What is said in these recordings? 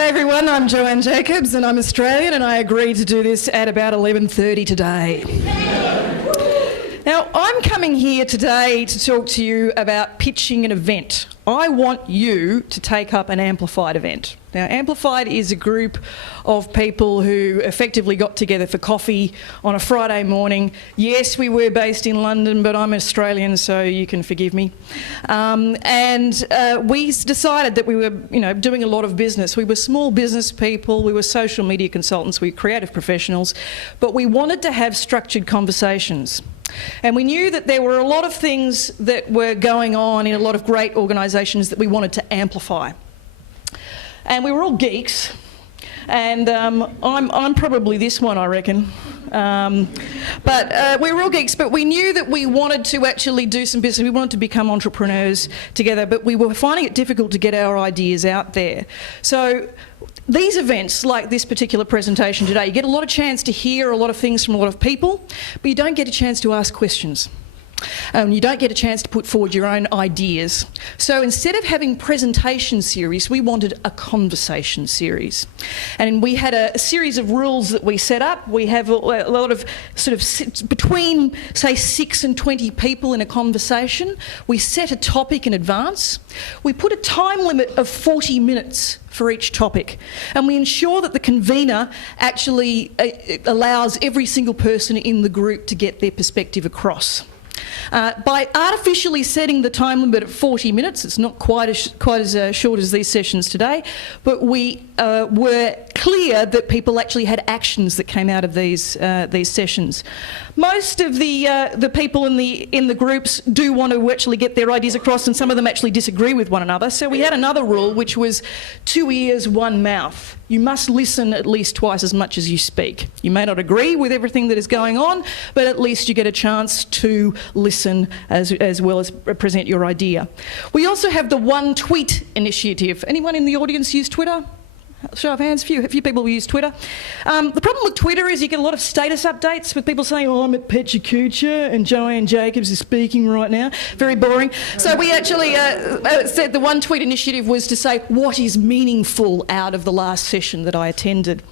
G'day everyone, I'm Joanne Jacobs and I'm Australian and I agreed to do this at about 11:30 today. Now, I'm coming here today to talk to you about pitching an event. I want you to take up an Amplified event. Now, Amplified is a group of people who effectively got together for coffee on a Friday morning. Yes, we were based in London, but I'm Australian, so you can forgive me. We decided that we were, doing a lot of business. We were small business people, we were social media consultants, we were creative professionals, but we wanted to have structured conversations. And we knew that there were a lot of things that were going on in a lot of great organisations that we wanted to amplify. And we were all geeks, and I'm probably this one, I reckon. We were all geeks, but we knew that we wanted to actually do some business. We wanted to become entrepreneurs together, but we were finding it difficult to get our ideas out there. So these events, like this particular presentation today, you get a lot of chance to hear a lot of things from a lot of people, but you don't get a chance to ask questions. You don't get a chance to put forward your own ideas. So instead of having presentation series, we wanted a conversation series. And we had a series of rules that we set up. We have a lot of between, say, 6 and 20 people in a conversation. We set a topic in advance. We put a time limit of 40 minutes for each topic. And we ensure that the convener actually allows every single person in the group to get their perspective across. By artificially setting the time limit at 40 minutes, it's not quite as short as these sessions today, but we were clear that people actually had actions that came out of these sessions. Most of the people in the groups do want to actually get their ideas across, and some of them actually disagree with one another. So we had another rule, which was 2 ears, 1 mouth. You must listen at least twice as much as you speak. You may not agree with everything that is going on, but at least you get a chance to listen as well as present your idea. We also have the One Tweet initiative. Anyone in the audience use Twitter? Show of hands, a few people use Twitter. The problem with Twitter is you get a lot of status updates with people saying, oh, I'm at Pecha Kucha and Joanne Jacobs is speaking right now. Very boring. So we actually said the One Tweet initiative was to say what is meaningful out of the last session that I attended.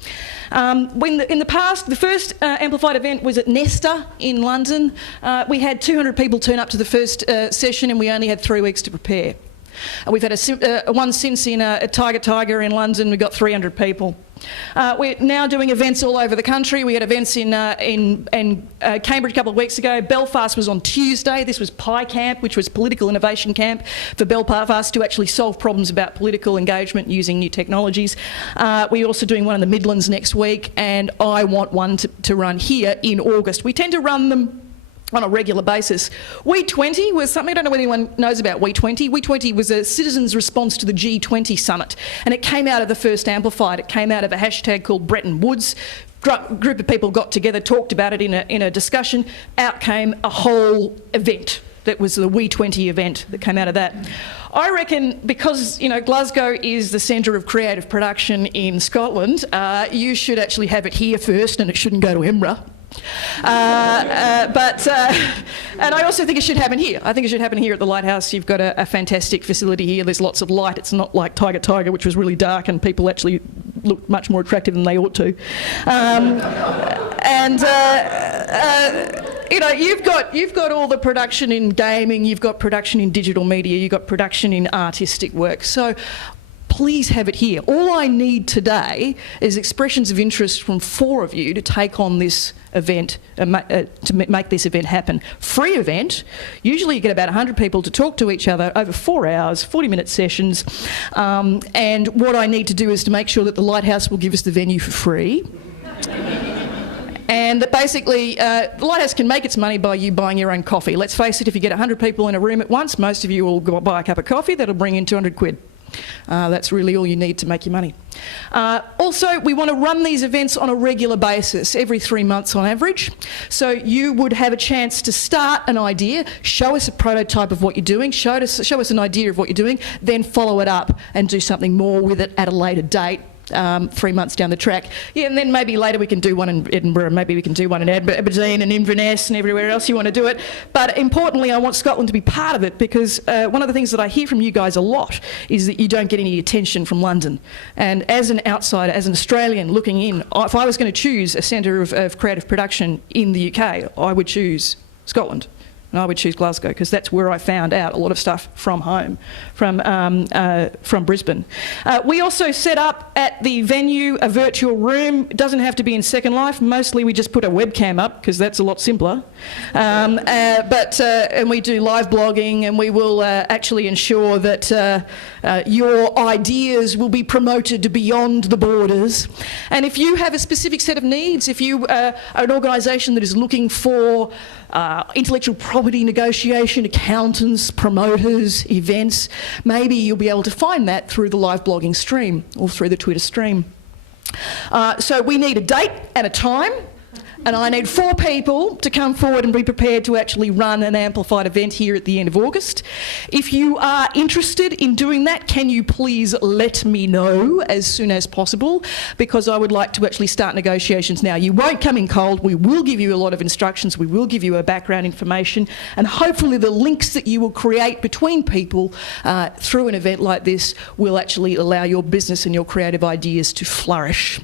In the past, the first Amplified event was at Nesta in London. We had 200 people turn up to the first session and we only had 3 weeks to prepare. We've had one since in Tiger in London. We've got 300 people. We're now doing events all over the country. We had events in Cambridge a couple of weeks ago. Belfast was on Tuesday. This was Pi Camp, which was political innovation camp for Belfast to actually solve problems about political engagement using new technologies. We're also doing one in the Midlands next week, and I want one to run here in August. We tend to run them on a regular basis. We20 was something, I don't know whether anyone knows about We20. We20 was a citizens' response to the G20 summit, and it came out of the first Amplified. It came out of a hashtag called Bretton Woods. Group of people got together, talked about it in a discussion. Out came a whole event. That was the We20 event that came out of that. I reckon because, Glasgow is the centre of creative production in Scotland, you should actually have it here first and it shouldn't go to Edinburgh. And I also think it should happen here. I think it should happen here at the Lighthouse. You've got a fantastic facility here. There's lots of light. It's not like Tiger, which was really dark and people actually looked much more attractive than they ought to. You've got all the production in gaming. You've got production in digital media. You've got production in artistic work. So please have it here. All I need today is expressions of interest from 4 of you to take on this event, to make this event happen. Free event. Usually you get about 100 people to talk to each other over 4 hours, 40-minute sessions. And what I need to do is to make sure that the Lighthouse will give us the venue for free. And that basically, the Lighthouse can make its money by you buying your own coffee. Let's face it, if you get 100 people in a room at once, most of you will go buy a cup of coffee. That'll bring in 200 quid. That's really all you need to make your money. Also, we want to run these events on a regular basis, every 3 months on average. So you would have a chance to start an idea, show us a prototype of what you're doing, show us an idea of what you're doing, then follow it up and do something more with it at a later date. 3 months down the track. Yeah, and then maybe later we can do one in Edinburgh, maybe we can do one in Aberdeen and Inverness and everywhere else you want to do it. But importantly, I want Scotland to be part of it, because one of the things that I hear from you guys a lot is that you don't get any attention from London. And as an outsider, as an Australian looking in, if I was going to choose a centre of creative production in the UK, I would choose Scotland. And I would choose Glasgow, because that's where I found out a lot of stuff from home, from Brisbane. We also set up at the venue a virtual room. It doesn't have to be in Second Life. Mostly we just put a webcam up, because that's a lot simpler. And we do live blogging, and we will actually ensure that your ideas will be promoted beyond the borders. And if you have a specific set of needs, if you are an organisation that is looking for intellectual property negotiation, accountants, promoters, events, maybe you'll be able to find that through the live blogging stream or through the Twitter stream. So we need a date and a time, and I need 4 people to come forward and be prepared to actually run an amplified event here at the end of August. If you are interested in doing that, can you please let me know as soon as possible, because I would like to actually start negotiations now. You won't come in cold. We will give you a lot of instructions. We will give you a background information, and hopefully the links that you will create between people through an event like this will actually allow your business and your creative ideas to flourish.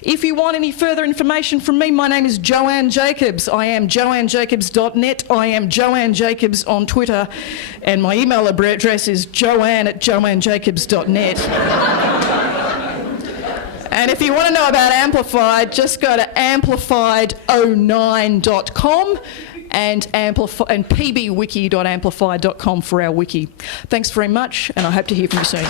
If you want any further information from me, my name is Joanne Jacobs. I am joannejacobs.net. I am Joanne Jacobs on Twitter, and my email address is joanne@joannejacobs.net. And if you want to know about Amplified, just go to amplified09.com and pbwiki.amplified.com for our wiki. Thanks very much, and I hope to hear from you soon.